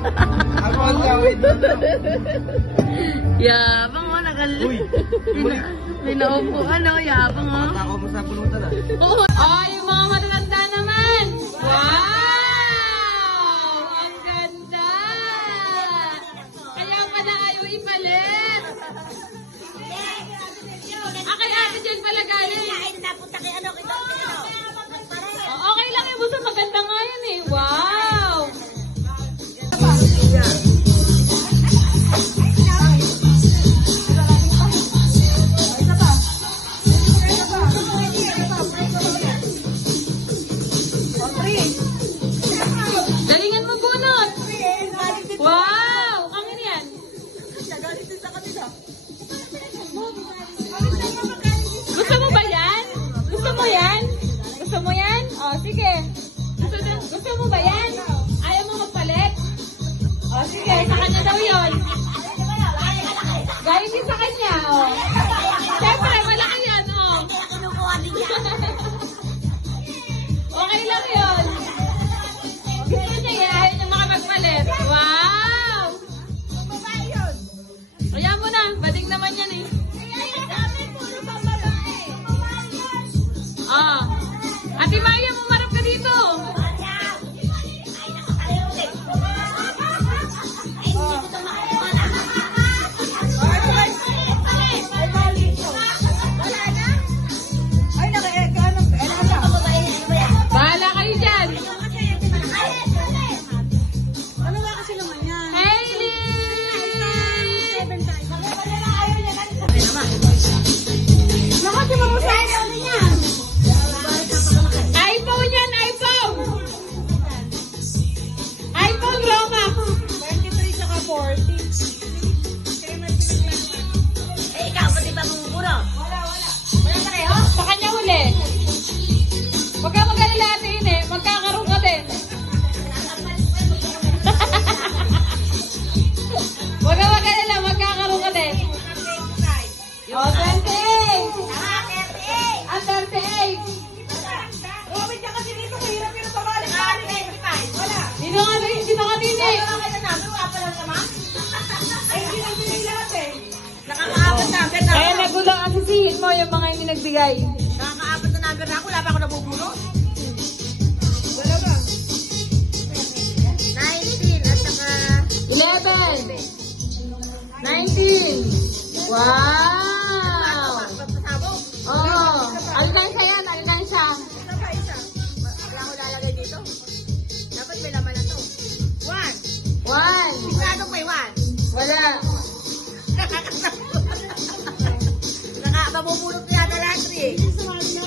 Ako ang gawin doon. Yabang o, Uy! Pinaupo, yabang o. Ako mo sa pulutan ah. Oh, yung mga matatanda naman. Wow! Ang ganda! Kaya pala ayaw ipalit. Kay ate Jen pala galing. Okay lang yung buso. Maganda nga yun eh. Wow! Galingan mo bunot. Wow! Kangin yan. Gusto mo ba yan? Gusto mo yan? Gusto mo yan? O, sige. Gusto mo ba yan? Ayaw mo magpalit? O, sige. Sa kanya daw yun. Galing din sa kanya, o. Siyempre, malaki yan, o. Okay lang yun. Gusto niya yan. Ayaw niya makapagpalit. Wow! Kaya mo na. Bading naman yan, eh. Ah. Ate Maya, mumarap ka dito. Bahala kayo dyan. Hailey! iPhone yan, iPhone! iPhone Pro Max. 23 saka 40. Sa kanya huli. Huwag ka mag-alala natin eh. Magkakaroon ka din. Huwag ka mag-alala. Magkakaroon ka din. O, 28. Ang 38. Robin ka kasi dito, mahirap yung pabalik-balik. Dito ka din. Dito ka din eh. Ay, hindi na binili lahat eh. Nakakaapat na agad na Kaya ako. nagulo ang sisihin mo yung mga hindi nagbigay. Nakakaapat na agad na ako. Wala pa ako nabubulot. Wala ba? 19 at saka 11. 19. Wow! pagpasabog. Oo. Alkansya yan. Alkansya. Isa pa isa. Wala ko lalagay dito. Dapat may laman na to. 1. 1. Sigurado may 1. Wala. Mabubulot ko yata lahat 3. 35.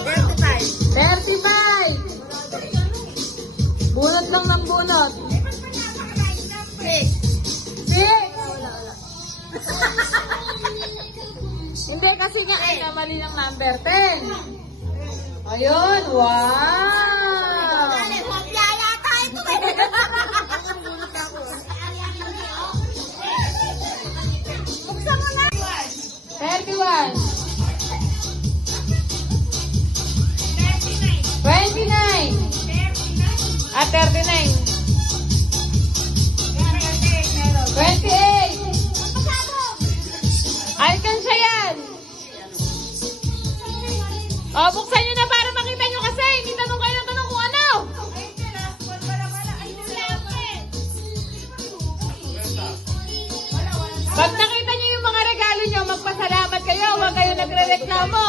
35. Bunot lang ng bunot. 6. 6. Hindi kasi nga ay mali ng number 10. Ayun. Wow. Hopya yata ito eh. Buksan mo na. 31. 29. At 39. 28. Alkansya yan. O, buksan nyo na para makita nyo kasi. Hindi tanong kayo ng tanong kung ano. Pag nakita nyo yung mga regalo nyo, magpasalamat kayo. Huwag kayo nagre-reklamo.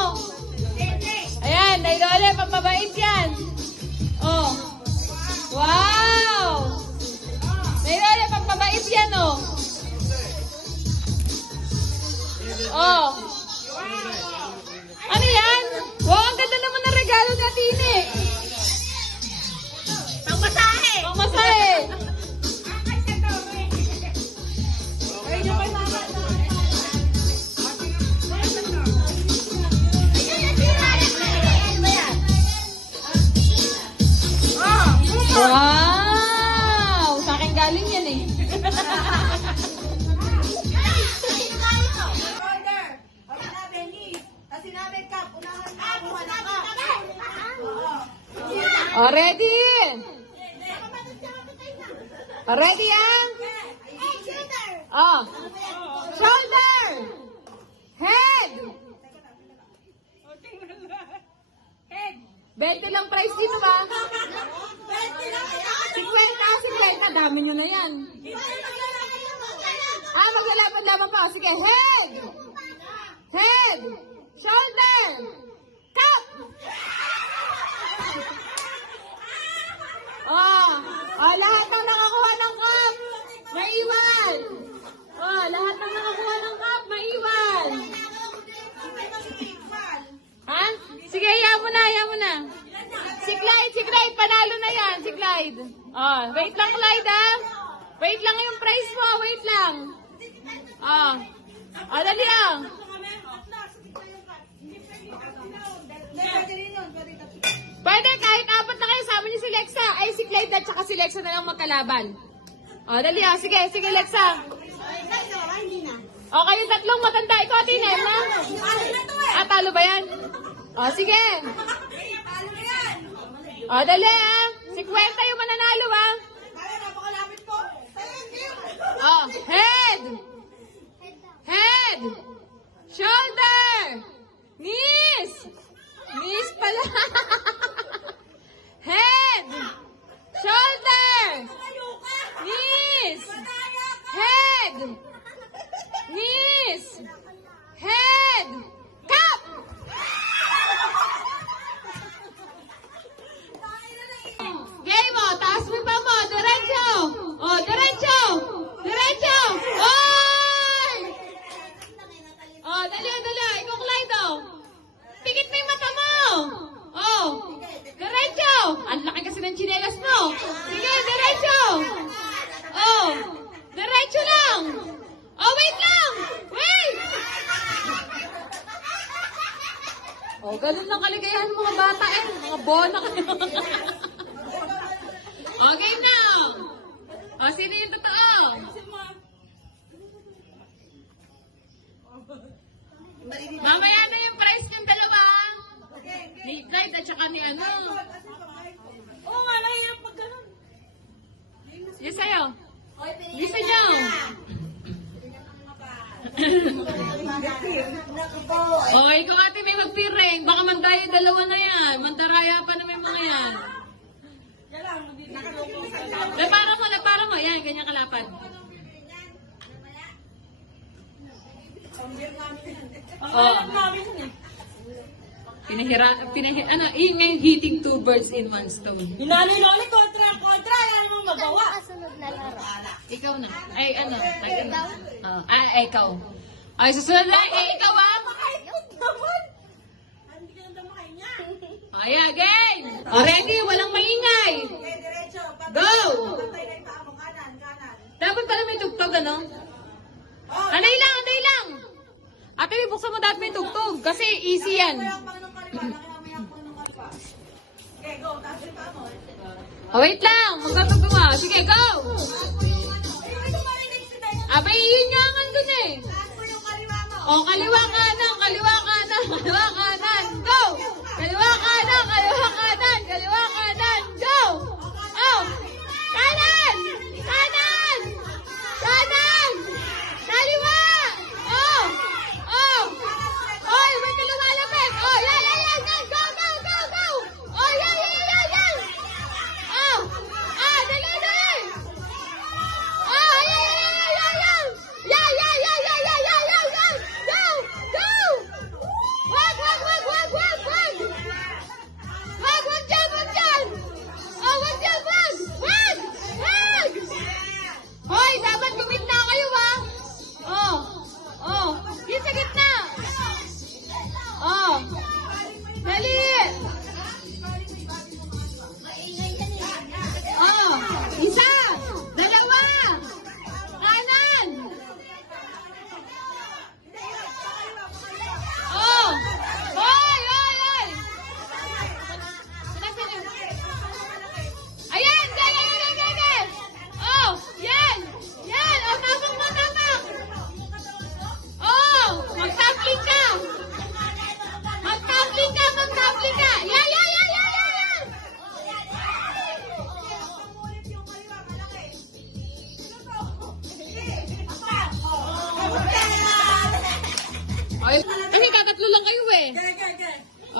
Ayan, dahil ulit, pagmabait yan. Oh. Wow! Dahil ulit, pagmabait yan, oh. Oh. Ano yan? Wow, ang ganda naman ng regalo natin eh. Pangmasahe. Pangmasahe. Wow! Sa akin galing yan eh. Order. O, sinabi, Liz. Kasi namin, Kap, unahan ka. Wala ka. Oh, ready? Oh, ready yan? Oh. Shoulder. Head. Head. 20 lang price dito ba? 20 lang. 50. Dami nyo na yan. Maglalaban-laban pa. Sige, head. Head. Shoulder. Cup. Lahat ng nakakuha ng cup, maiwan. Lahat ng nakakuha ng cup, maiwan. Ha? Sige, hayaan mo na. Si Clyde, panalo na yan, si Clyde. Wait lang, Clyde, ha? Wait lang yung price mo, wait lang. Dali lang. Pwede, kahit apat na kayo, sama niyo si Lexa. Ay, si Clyde at saka si Lexa na lang magkalaban. Dali ha. Sige, Lexa. Kayong tatlong matanda. Ikaw, Tinem, ha? Talo ba yan? Sige. Dali ha. 50 yung mananalo, ha? Head. Head. Shoulder. Knees. Knees pala. Head. Shoulder. Knees. Head. Knees. Head. Cup. Game mo. Taas mo pa mo. Diretso. Diretso. Diretso. Oy! Dali. Ikaw, Clyde, Pigit mo yung mata mo. Diretso. Ang laki kasi ng tsinelas mo. Sige, diretso. Diretso lang. Wait lang. Wait. Ganun lang kaligayahan ng mga bata Mga bona kayo. Game na. Sino yung totoo? Mamaya na yung price ng dalawa. Ni Clyde at saka ni ano. Oo nga, nahihirap pag ganun. Yes, sa'yo. Bisa nyo. Ikaw ate may magpiring. Baka mandayo dalawa na yan. Mandaraya pa na may mga yan. Lapara mo. Yan, ganyan kalapad. May hitting two birds in one stone. Hinanay lang ulit, kontra. Yan mo magawa. Ikaw na. Ikaw. Susunod na. Ikaw Hindi ka nang damakay niya. Game. Ready? Walang maingay. Okay, diretso. Go! Patay na yung paa mo. Kanan. Dapat pala may tugtog, ano? Anday lang. Ate, buksan mo dapat may tugtog. Kasi easy yan. Okay, go. Taas yung paa mo. Wait lang. Magkatugtog mo. Sige, go! Abay, yun nga nga dun eh. Taas mo yung kaliwa mo. Kaliwa kanan. Go! Kaliwa kanan. Go! Kanan! Kaliwa! May lumalapit! Yan! Go! Yan! Dali! Go! Wag dyan! kayo eh.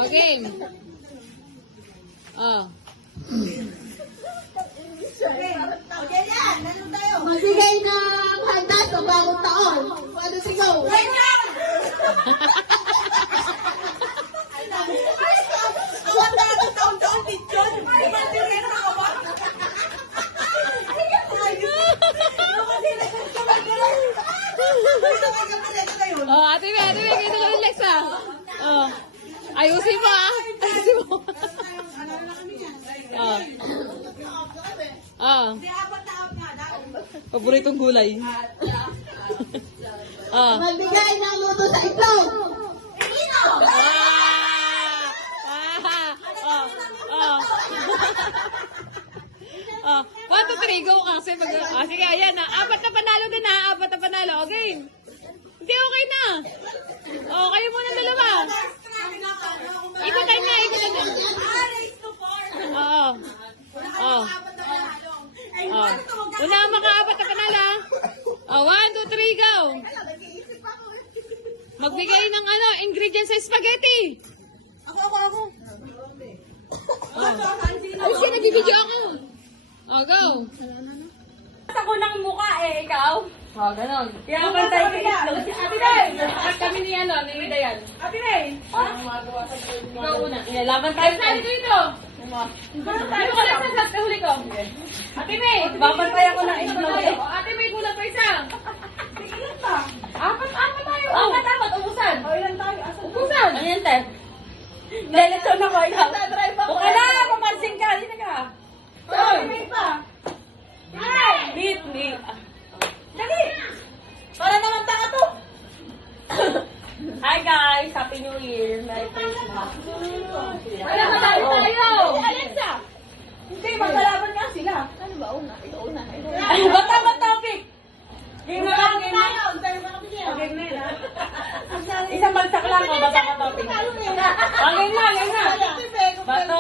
Okay. Oh. Okay yan, nandun tayo. Magbigay ng handa sa bagong taon. Paano sigaw? Awat na ito taon-taon, Pichon. Oh, ate May, ganito ka relax ah. Oh. Ayusin mo ah. Ayusin mo. Oh. Oh. Paboritong gulay. Oh. Magbigay ng luto sa itlog. Oh, 1, 2, 3, go kasi sige, ayan na. 4 na panalo din ha. 4 na panalo. Okay. Hindi, okay na. Oh, kayo muna dalawa. Ikutan na. Oo. Oh. Oh. Una ang maka-4 na panalo. Oh, 1, 2, 3, go. Magbigay ng ingredients sa spaghetti. Ako. Ay, siya, nagbibidyo ako. Oh, go. Ako ng mukha eh, ikaw. Oh, ganon. Kaya pantay ka itlog. Ate May! At kami ni ni Dayan. Ate May! Ikaw una. Laban tayo. Sali dito! Ano ka lang sa huli ko? Ate May! Babantay ako ng itlog eh. Ate May, kulang pa isa. Ilan pa? 4 tayo. 4, ubusan. O ilan tayo? Ubusan. Ano yan, Te? Lelito na ko ikaw. Buka na! Papansin ka! Hindi ka. Ate May pa. Meet me. Dali! Para naman taka to. Hi guys! Happy New Year! Merry Christmas! Wala ka tayo. Alexa! Hindi, maglalaban nga sila. Ano ba? Una. Ikaw una. Bata ba topic? Game na lang, game na. Okay na yun, ha? Isang bagsak lang o bata ka topic. Game na. Bato,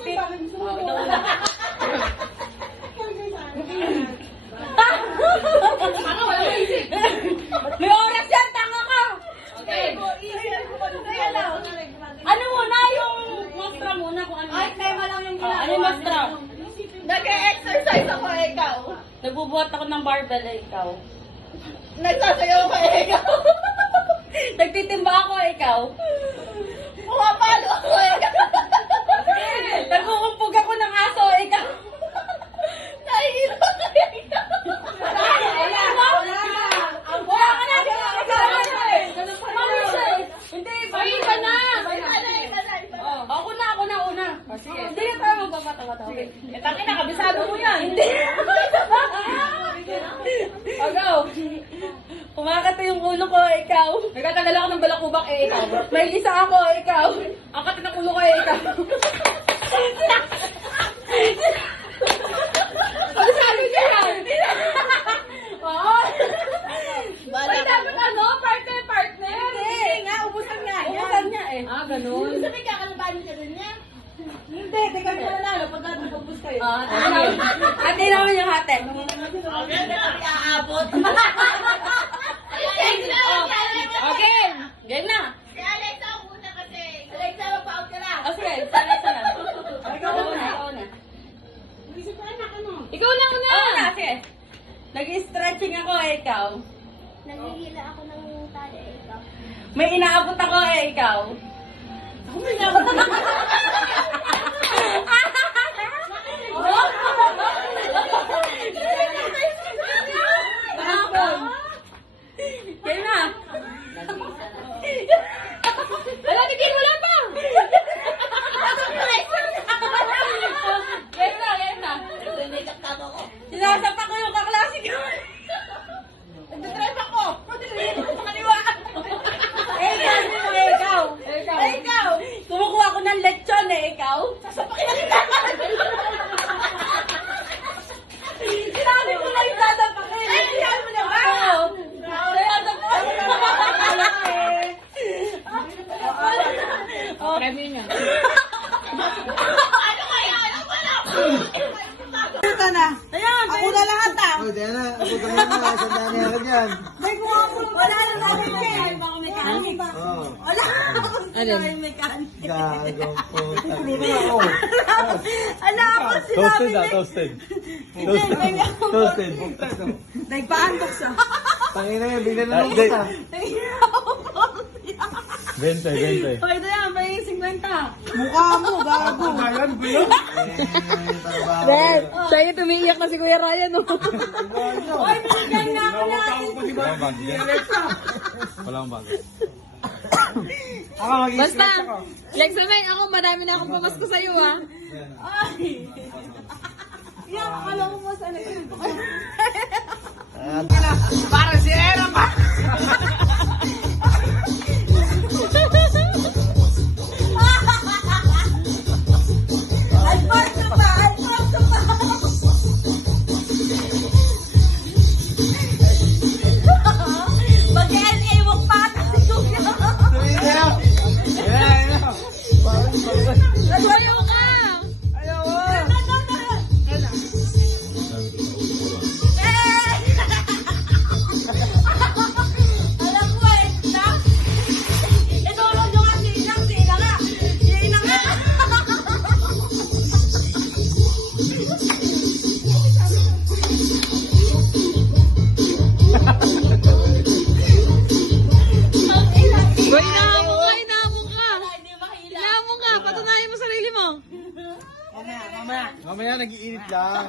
pick. Oh, ikaw una. May oras yan, tanga ka! Okay. Ano muna yung mastra muna kung ano? Ay, tema lang yung ginagawa. Ano yung mastra? Nag-exercise ako, ikaw. Nagbubuhat ako ng barbell, ikaw. Nagsasayaw ka, ikaw. Nagtitimba ako, ikaw. Pumapalo ako, ikaw. Nagkukumpog ako ng aso, ikaw. Nahihilo ka, ikaw. Wala ka na, hindi, Iba na. Ako na, una. Sige. Hindi na tayo magpapatawa-tawa. Okay. Tangin na, kabisado mo yan. Hindi. Agaw. Kumakata yung ulo ko, ikaw. Nagtatagal ako ng balakubak ikaw. May isa ako, ikaw. Ang katin ng ulo ko ikaw. Sabi niya yan. Oo. Ay, dapat partner. Hindi nga, ubusan nga. Ubusan niya eh. Ah, ganun. Sabi ka, kalabanin ka rin niya. Hindi, di kami nanalo pag nag-ubus kayo. Ate naman yung hati. Aabot. Okay. Game na. Si Alexa ang una kasi. Alexa, mag-out ka na. O sige, sana. Ikaw na. Ikaw na una. Sige. Nag-stretching ako, ikaw. Nangihila ako ng tali, ikaw. May inaabot ako, ikaw. May inaabot ako. Game na. Wala, tigil, wala pa. Game na. Sinasapak ko yung kaklase ko. Nagdadrive ako. Sa kaliwa. Ikaw. Kumukuha ako ng lechon ikaw. Sasapakin na kita. Sinabi ko lang yung dadapakin. Sinabi mo na ba? Premyo niya. Ayan, ako na lahat Oh, Diana, ako naman na. Sandali ako dyan. Wala na namin yan. mechanic. Oo. Wala akong Ano? sinabing mechanic. Gagong puta. Oo. Wala akong Toasted sinabing toasted. Toasted. Nagpaandok siya. Tangina yan, bigla na lang Hindi. kita. 20. O, ito yan, may 50. Mukha mo, gago. Bayan ko yun. Ben, sa'yo tumiiyak na si Kuya Ryan, oh. Oy, binigyan na ako natin. Walang bag. Walang bag. Ako mag-i-stress Basta, ako. Lex Amay, ako madami na akong pamasko sa'yo, ah. Ay. Yan, akala ko mas ano yun. Parang si Era pa. Alfonso pa, Alfonso pa. Mag-NA mo pa si Kuya. Tumingin na. Ayan, ayan. Ayaw ka! Ayaw mo. Alam ko eh, na? Itulog nyo nga si Inang, si Inang nga. Si Inang nga. Boy, inaamon ka! Inaamon ka! Patunayan mo sarili mo! Mamaya, nag-iinit lang.